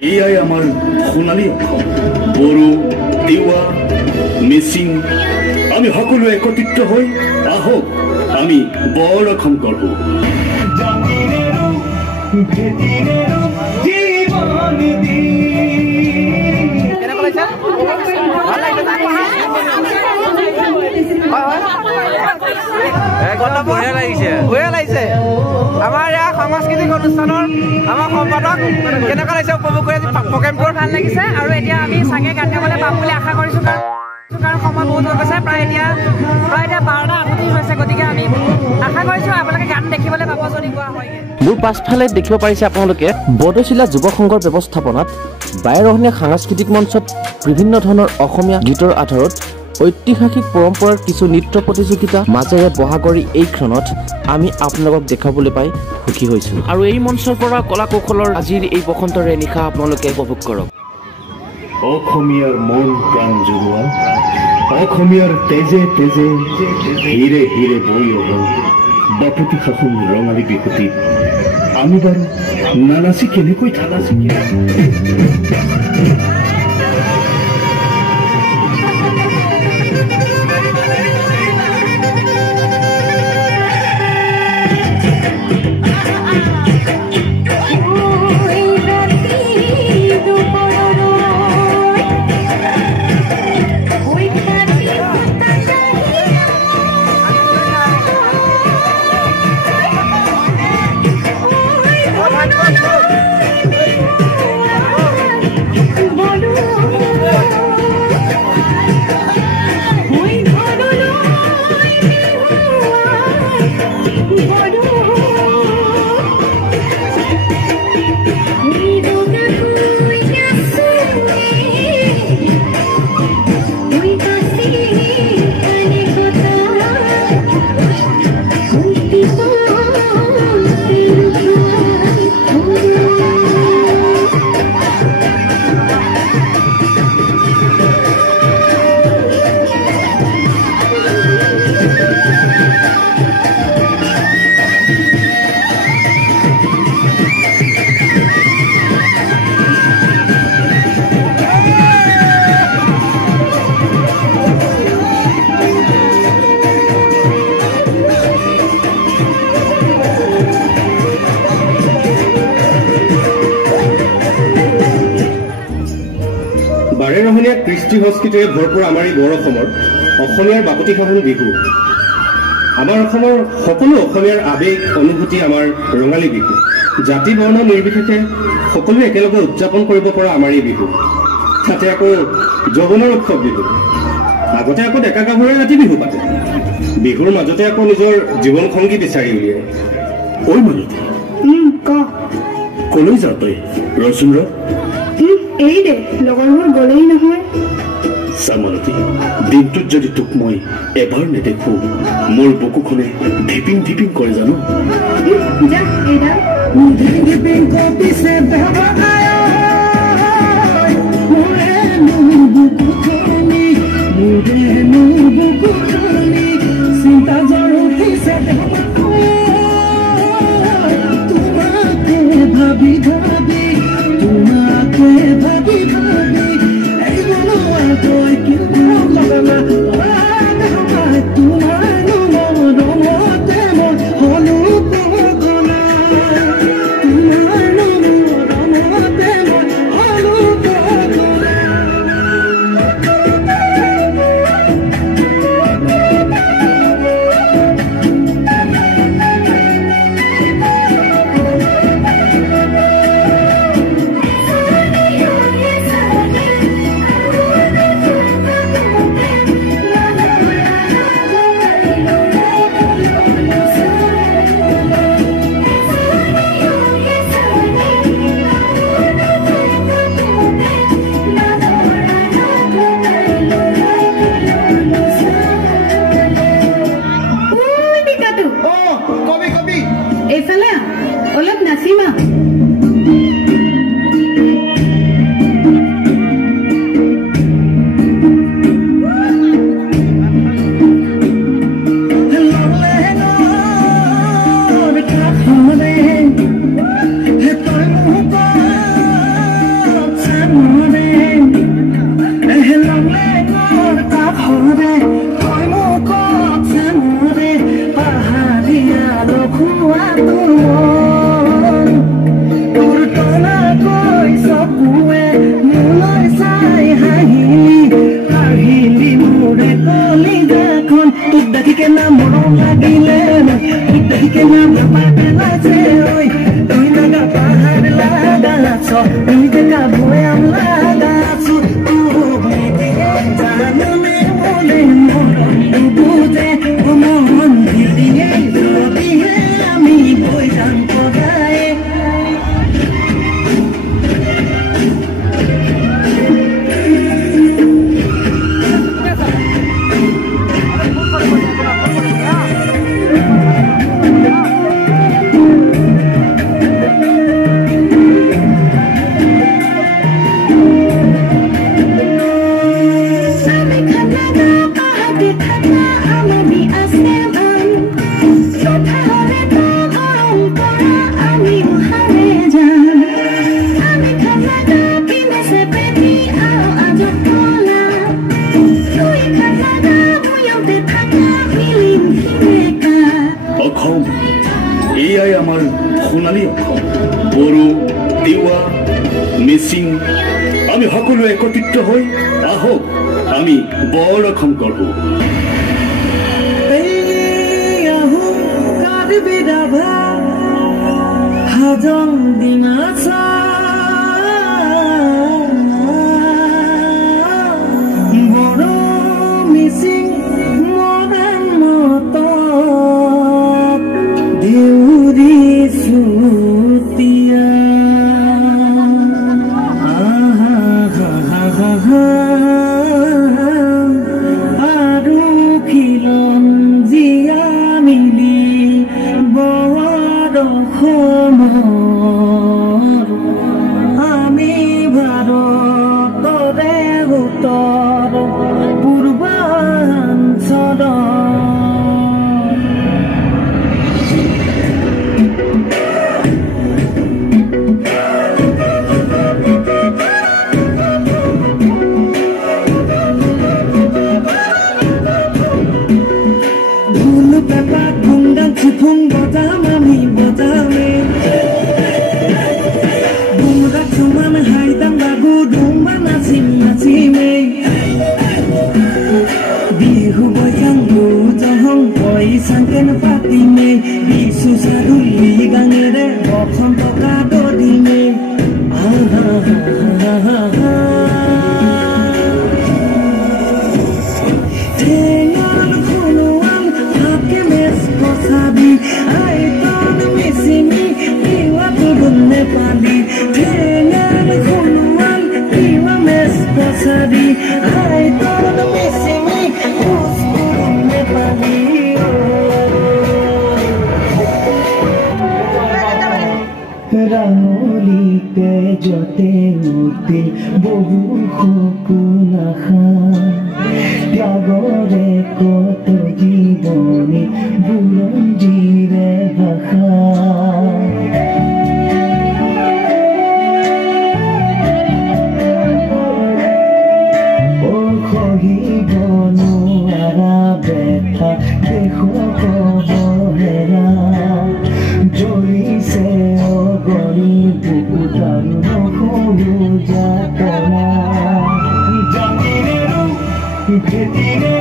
এয়াই আমাৰ সোণালী অসম। বড়ো, তিৱা, মিচিং আমি সকলোৱে একত্ৰিত হৈ আহক আমি বৰ অসম গঢ়ো। আমাৰ ইয়াৰ সাংস্কৃতিক অনুষ্ঠানৰ আমাৰ সম্পাদক কেনেকুৱা লাগিছে উপভোগ কৰি প্ৰগ্ৰেমবোৰ? ভাল লাগিছে আৰু এতিয়া আমি চাগে গান গাবলৈ পাম বুলি আশা কৰিছোঁ, কাৰণ সময় বহুত হৈ গৈছে, প্ৰায় এতিয়া 12:38 হৈছে। গতিকে আমি আশা কৰিছোঁ আপোনালোকে গান দেখিবলৈ পাব যদি কোৱা হয়। মোৰ পাছফালে দেখিব পাৰিছে আপোনালোকে বৰদৈচিলা যুৱ সংঘৰ ব্যৱস্থাপনাত 12ৰহনীয়া সাংস্কৃতিক মঞ্চত বিভিন্ন ধৰণৰ অসমীয়া গীতৰ আধাৰত ঐতিহাসিক পৰম্পৰাৰ কিছু নৃত্য প্ৰতিযোগিতা মাজেৰে বহাগৰ এই ক্ষণত আমি আপোনালোকক দেখাবলৈ পাই সুখী হৈছোঁ। আৰু এই মঞ্চৰ পৰা কলা কৌশলৰ আজিৰ এই বসন্তৰে নিশা আপোনালোকে উপভোগ কৰক। অসমীয়াৰ মন প্ৰাণ জুৰুৱা, অসমীয়াৰ তেজে তেজে হিৰে হিৰে বৈ অহা বাপুতি সাহোন ৰঙালী বিহুটিত আমি বাৰু নানাচি কেনেকৈ থাকা? বাৰেৰহণীয়া কৃষ্টি সংস্কৃতিৰে ভৰপূৰ আমাৰ এই বৰ অসমৰ অসমীয়াৰ বাপতি সাহোন বিহু। আমাৰ অসমৰ সকলো অসমীয়াৰ আৱেগ অনুভূতি আমাৰ ৰঙালী বিহু। জাতি বৰ্ণ নিৰ্বিশেষে সকলোৱে একেলগে উদযাপন কৰিব পৰা আমাৰ এই বিহু। তাতে আকৌ যৌৱনৰ উৎসৱ বিহু। আগতে আকৌ ডেকা গাভৰুৱে ৰাতি বিহু পাতে, বিহুৰ মাজতে আকৌ নিজৰ জীৱন সংগী বিচাৰি উলিয়ায়। ঐ মালতী, কলৈ যাওঁ তই? ৰচোন ৰ। এই দে লগৰবোৰ গ'লেই নহয়। চামালতী, দিনটোত যদি তোক মই এবাৰ নেদেখো মোৰ বুকুখনে ধিপিং ধিপিং কৰে জানো। দেখিকে না মৰম লাগিলে দেখিকে না বাবা পেলাইছে ঐ তুই লাগা পাহাৰ লাগাছ তুই দেখা ভয়াম লাগাছ জাননে বলে মৰম বুঝে মন দিলিয়ে যদিহে আমি গৈ যাম পগাই এয়াই আমাৰ সোণালী অসম বড়ো তিৱা মিচিং আমি সকলো একত্ৰিত হৈ আহক আমি বৰ অসম গঢ়ো হাজং ডিমাচা বড়ো মিচিং মৰাণ মত দেউৰী চুতীয়া আৰু খিলঞ্জীয়া মিলি বৰ অসমৰ আমি ভাৰতৰে উত্তৰ পূৰ্বাঞ্চল Chupung bajam ami bajame Bumra cuman haidam lagu dumba nasim nasime Bihu bajang bu jahong koi sangken patime Bisu saduli gangere bokhon toka dodime Tengan khuluan hake mes kosabi I don't miss me Iwa turun Nepali Tengan khuluan Iwa mes kosabi I don't miss me Turun Nepali Rangolite jote uti bohu sukun akhা ত্যাগরে কত জীবনে বুরঞ্জিরে ভাষা ও সহিব নোৱাৰা ব্যথা দেশ কবহেৰা জৰিছে অগণি বুকুত আৰু নসৰু যাতনা জাতিৰে